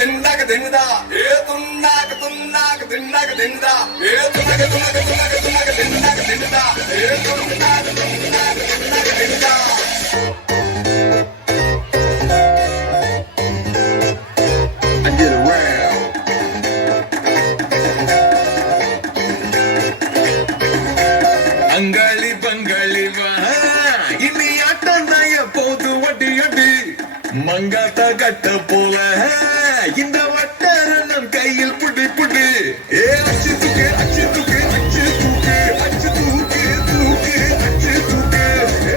திண்டாக திண்டா ஏ துண்ணாக துண்ணாக திண்டாக திண்டா ஏ துண்ணாக துண்ணாக துண்ணாக துண்ணாக திண்டாக திண்டா ஏ துண்ணாக துண்ணாக திண்டாக திண்டா அங்காளி பங்காளி வா இனி ஆட்டம் தாய போது வட்டி அடி மங்காத்தா கட்ட போல இந்த வட்டார நம் கையில் புடி புடி ஏ அச்சு தூக்கு அச்சு தூக்கு அச்சு தூக்கு அச்சு தூக்கு தூக்கு அச்சு தூக்கு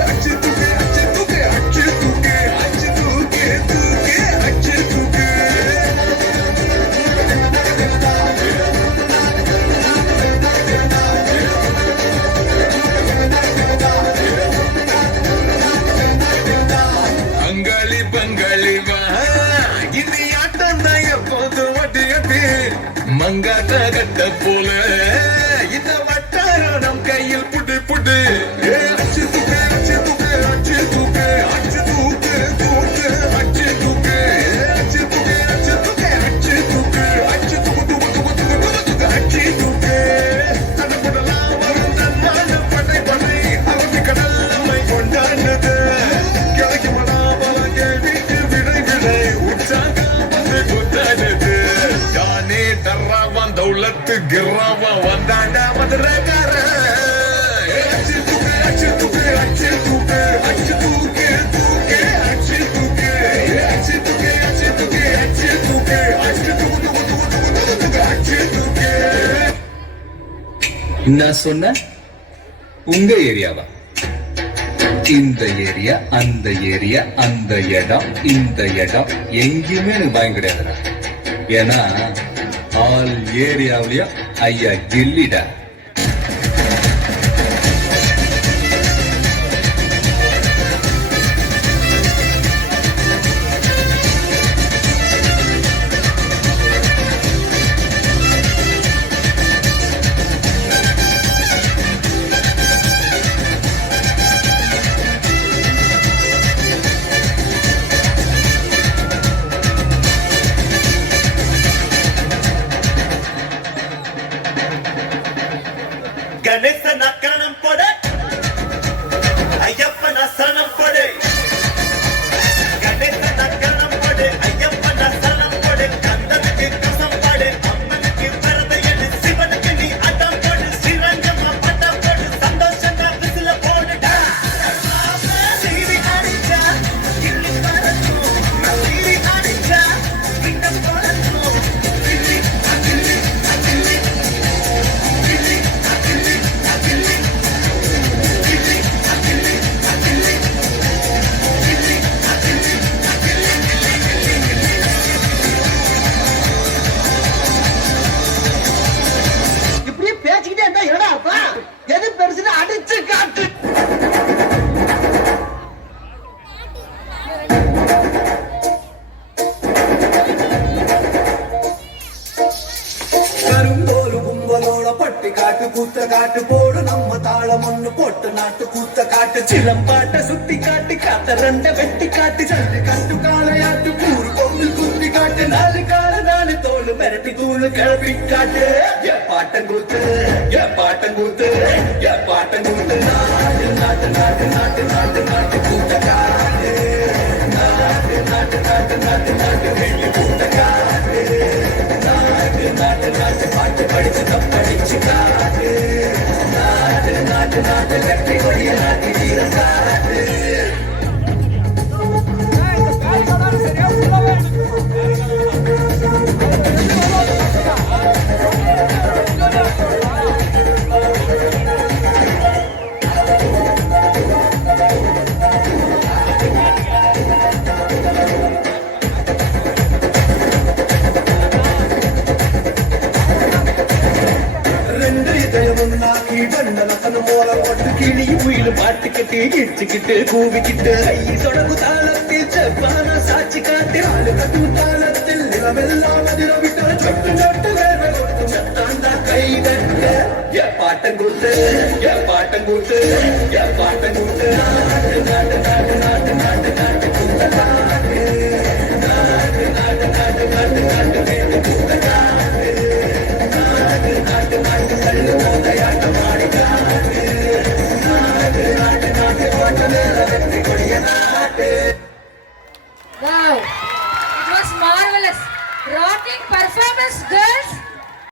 அச்சு தூக்கு அச்சு தூக்கு அச்சு தூக்கு அச்சு தூக்கு தூக்கு அச்சு தூக்கு அங்காளி பங்காளி வா இது ஆட்டம் தாய போது வட்டி அடி மங்காத்த கட்ட போல இந்த வட்டாரம் நம் கையில் புடி புடி ஏ அச்சு தூக்கு அச்சு தூக்கு அச்சு தூக்கு அச்சு தூக்கு தூக்கு அச்சு தூக்கு அச்சு தூக்கு அச்சு தூக்கு அச்சு தூக்கு அச்சு தூக்கு தூக்கு தூக்கு தூக்கு தூக்கு அச்சு தூக்கு தனக்குடலாம் வரும் தன்னான படை படை அவதி கடல் நம்மை கொண்டாடுது கிழக்கு மடாபல கேள்விக்கு விடை விடை உற்சாகம் வந்து கொண்டாடுது யானே தர்றாவான் தௌலத்து கிர்ராவா வந்தாண்டா மதுரகார அச்சு தூக்கு அச்சு தூக்கு அச்சு தூக்கு அச்சு தூக்கு தூக்கு அச்சு தூக்கு அச்சு தூக்கு அச்சு தூக்கு அச்சு தூக்கு அச்சு தூக்கு தூக்கு தூக்கு தூக்கு தூக்கு அச்சு தூக்கு நான் சொன்ன உங்க ஏரியாவா? இந்த ஏரியா அந்த ஏரியா அந்த இடம் இந்த இடம் எங்கேயுமே எனக்கு பயம் கிடையாதுடா. ஏன்னா ஆல் ஏரியாவிலயும் ஐயா கில்லிடா. கணேசனா கரணம் போடு ஐயப்பனா சரணம் போடு கணேசனா கரணம் போடு ஐயப்பனா சரணம் போடு கந்தனுக்கு கசம் பாடு அம்மனுக்கு வரதையடு சிவனுக்கு நீ அடம் போடு ஸ்ரீரங்கமா பட்டம் போடு சந்தோஷமா விசில போடுடா சீரி அடிச்சா கிள்ளி பறக்கும் சீரி அடிச்சா கிட்ட பறக்கும் கிள்ளி அகிள்ளி அகிள்ளி கிள்ளி அகிள்ளி அகிள்ளி கிள்ளி அகிள்ளி அகிள்ளி கிள்ளி அகிள்ளி இப்படியே பேசிக்கிட்டே இருந்தா என்னடா அர்த்தம்? எது பெருசுன்னு அடிச்சு காட்டு. கரும்போலு கும்பலோட பட்டி காட்டு கூத்த காட்டு போடு நம்ம தாளம் ஒண்ணு போட்டு நாட்டு கூத்த காட்டு சிலம்பாட்ட சுத்தி காட்டி காத்த ரெண்ட வெட்டி காட்டி சல்லி கட்டு காளையாட்டு கூறு பொங்கல் குத்தி காட்டு நாலு கால நாலு தோல் மிரட்டி தூள் கிளப்பி காட்டு பாட்டங்கூத்து பாட்டங்கூத்து பாட்டங்கூத்து நாட்டு நாட்டு நாட்டு நாட்டு நாட்டு நாட்டு கூத்த காட்டு நாட்டு நாட்டு நாட்டு நாட்டு நாட்டு வெள்ளி கூத்த காட்டு நாட்டு நாட்டு நாட்டு பாட்டு படிச்சு தப்படிச்சு காட்டு நாட்டு நாட்டு நாட்டு வெற்றி கொடிய நாட்டு வீரம் காட்டு ரெண்டு இதயமும் நாக்கி வண்டனத்தன மோல போட்டு கிளி உயிர் பாட்டுக்கிட்டு இடிச்சுக்கிட்டு கூவிக்கிட்டு ஐ தொடர்பு தாளத்தில் செவ்வான சாட்சி காட்டி ஆளு கட்டும் தாளத்தில் நிலவெல்லாம் அதிரவிட்டு சொட்டு சொட்டு வேர்வை கொடுத்து சத்தாண்டா கை தட்ட பாட்டங்கூத்து பாட்டங்கூத்து பாட்டங்கூத்து நாட்டு நாட்டு நாட்டு நாட்டு நாட்டு நாட்டு கூத்த நாட்டு நாட்டு நாட்டு நாட்டு நாட்டு நாட்டு Wow. It was marvelous. Rocking performance, girls.